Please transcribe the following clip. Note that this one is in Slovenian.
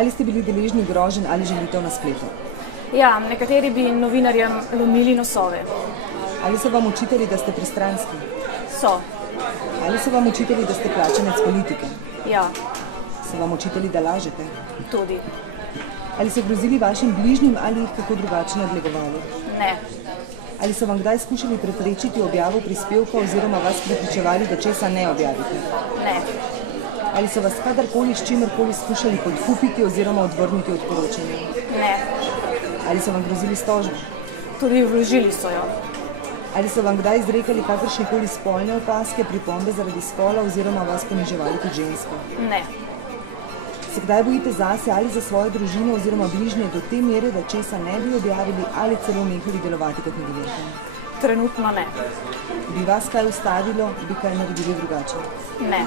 Ali ste bili deležni groženj ali žalitev na spletu? Ja, nekateri bi novinarjem lomili nosove. Ali so vam očitali, da ste pristranski? So. Ali so vam očitali, da ste plačanec politike? Ja, So vam očitali, da lažete? tudi. Ali so grozili vašim bližnjim ali jih kako drugače nadlegovali? Ne. Ali so vam kdaj skušali preprečiti objavo prispevka oziroma vas prepričevali, da česa ne objavite? Ne. Ali so vas kadarkoli s čimerkoli skušali podkupiti oziroma odvrniti od poročanja? Ne. Ali so vam grozili s tožbo? Tudi vložili so jo. Ali so vam kdaj izrekali kakršnekoli spolne opazke, pripombe zaradi spola oziroma vas poniževali kot žensko? Ne. Se kdaj bojite zase ali za svojo družino oziroma bližnje do te mere, da česa ne bi objavili ali celo nehali delovati kot novinarka? Trenutno ne. Bi vas kaj ustavilo, bi kaj naredili drugače? Ne.